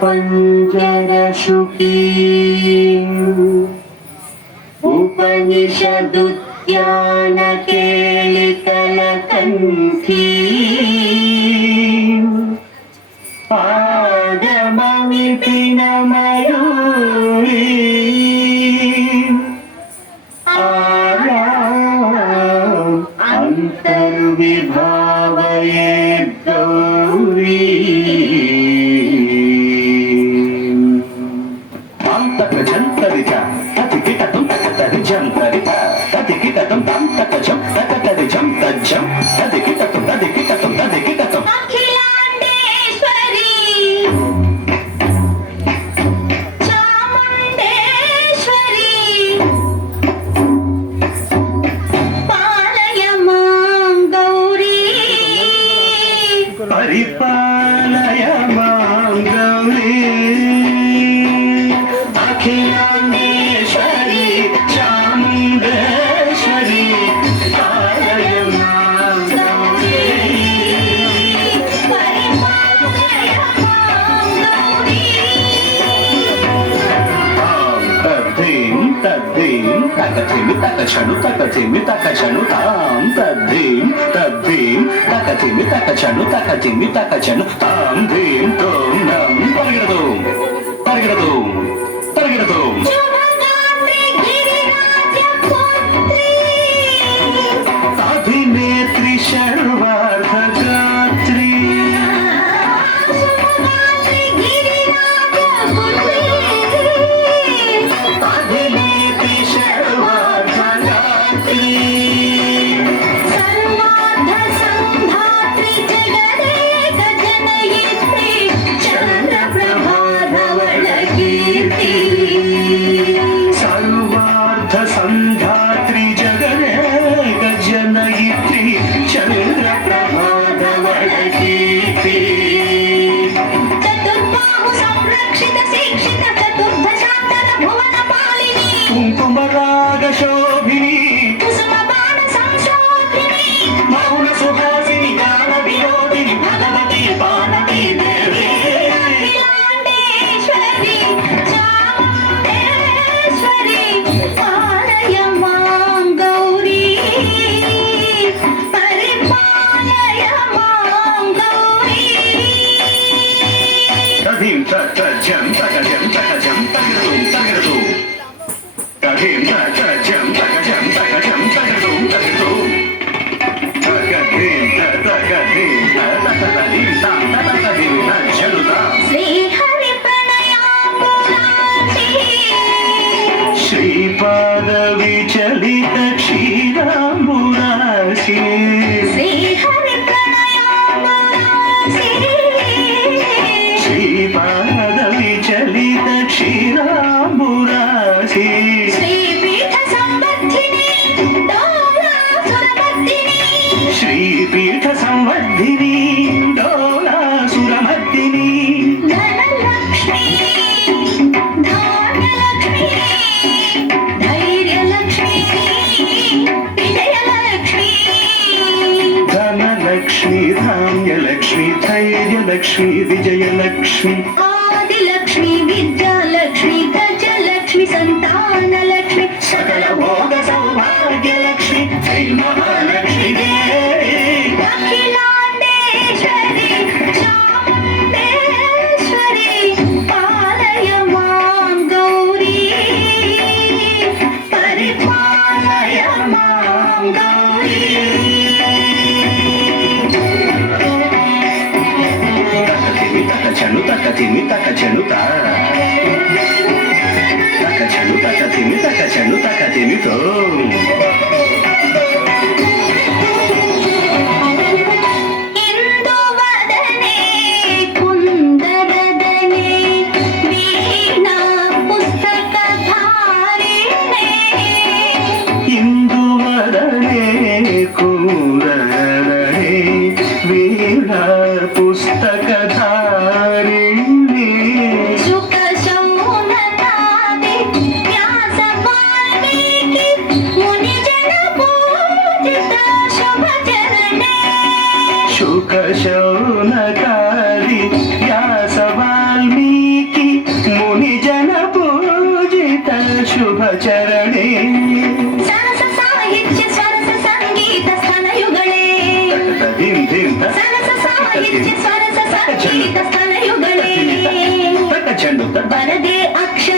पंजरशुकी उपनिषदुद्यान केलितलकंठी आगमविपिन मयूरी आयाम् अंतर्विभावये गौरी जंतरिता ततिकिटतं तकतरि जंतरिता ततिकिटतं तं तकजं तकतरि जं तज्जं ततिकिटतं ततिकिटतं ततिकिटतं अखिलांडेश्वरी चामुंडेश्वरी पालय मां गौरी परिपालय मां गौरी अखिलांडेश्वरी चामुंडेश्वरी पालय मां गौरी परिपालय मां गौरी तद्धिं तद्धिं तकथिमि तकचनु तकथिमि तकचनु तां तद्धिं तद्धिं तकथिमि तकचनु तकथिमि तकचनु तां धिं तों नं परिगृतं परिगृतं परिगृतं शुभगात्री गिरिराजपुत्री अभिनेत्री सर्वार्थगात्री शुभगात्री गिरिराजपुत्री अभिनेत्री सर्वार्थगात्री सर्वार्थ संधात्री जगदेक जनयित्री चंद्रप्रभाधवल कीर्ति सर्वार्थ संधात्री जगदेक जनयित्री चंद्रप्रभाधवल कीर्ति चतुर्बाहु संरक्षित शिक्षित चतुर्भुजान्तल भुवन पालिनी कुंकुमराग शोभिनी कुसुम बाण संशोभिनी मौन सुहासिनी गान विनोदिनी भगवती पार्वती देवी अखिलांडेश्वरी चामुंडेश्वरी पालय मां गौरी परिपालय मां गौरी कठिन तकजं तकजं तकजं तकरुं तकरुं कठिन तकजं तकजं तकजं तकरुं तकरुं तकधिं तकधिं तकधिं तां तकधिं तज्जनुता श्रीहरि प्रणयाम्बुरासी श्रीपाद विचलित क्षीराम्बुरासी श्रीहरि प्रणयाम्बुरासी श्रीपाद विचलित क्षीराम्बुरासी श्रीपीठ संवर्धिनी डोलासुरमर्दिनी श्रीपीठ संवर्धिनी डोलासुरमर्दिनी धनलक्ष्मी धान्यलक्ष्मी धैर्यलक्ष्मी विजयलक्ष्मी धनलक्ष्मी धान्यलक्ष्मी धैर्यलक्ष्मी विजयलक्ष्मी आदिलक्ष्मी विद्यालक्ष्मी गजलक्ष्मी संतानलक्ष्मी सकल भोग सौभाग्यलक्ष्मी श्री महालक्ष्मी देवी अखिलांडेश्वरी चामुंडेश्वरी पालय मां गौरी परिपालय मां गौरी तकथिमि तकचनु तकथिमि तकचनु ता तकचनु तकथिमि तकचनु तकथिमि तों इंदुवदने कुंदरदने वीणा पुस्तकधारिणे इंदुवदने कुंदरदने वीणा पुस्तकधारिणी शुक शौनकादि व्यास वाल्मीकि చెండు వరదే అక్షర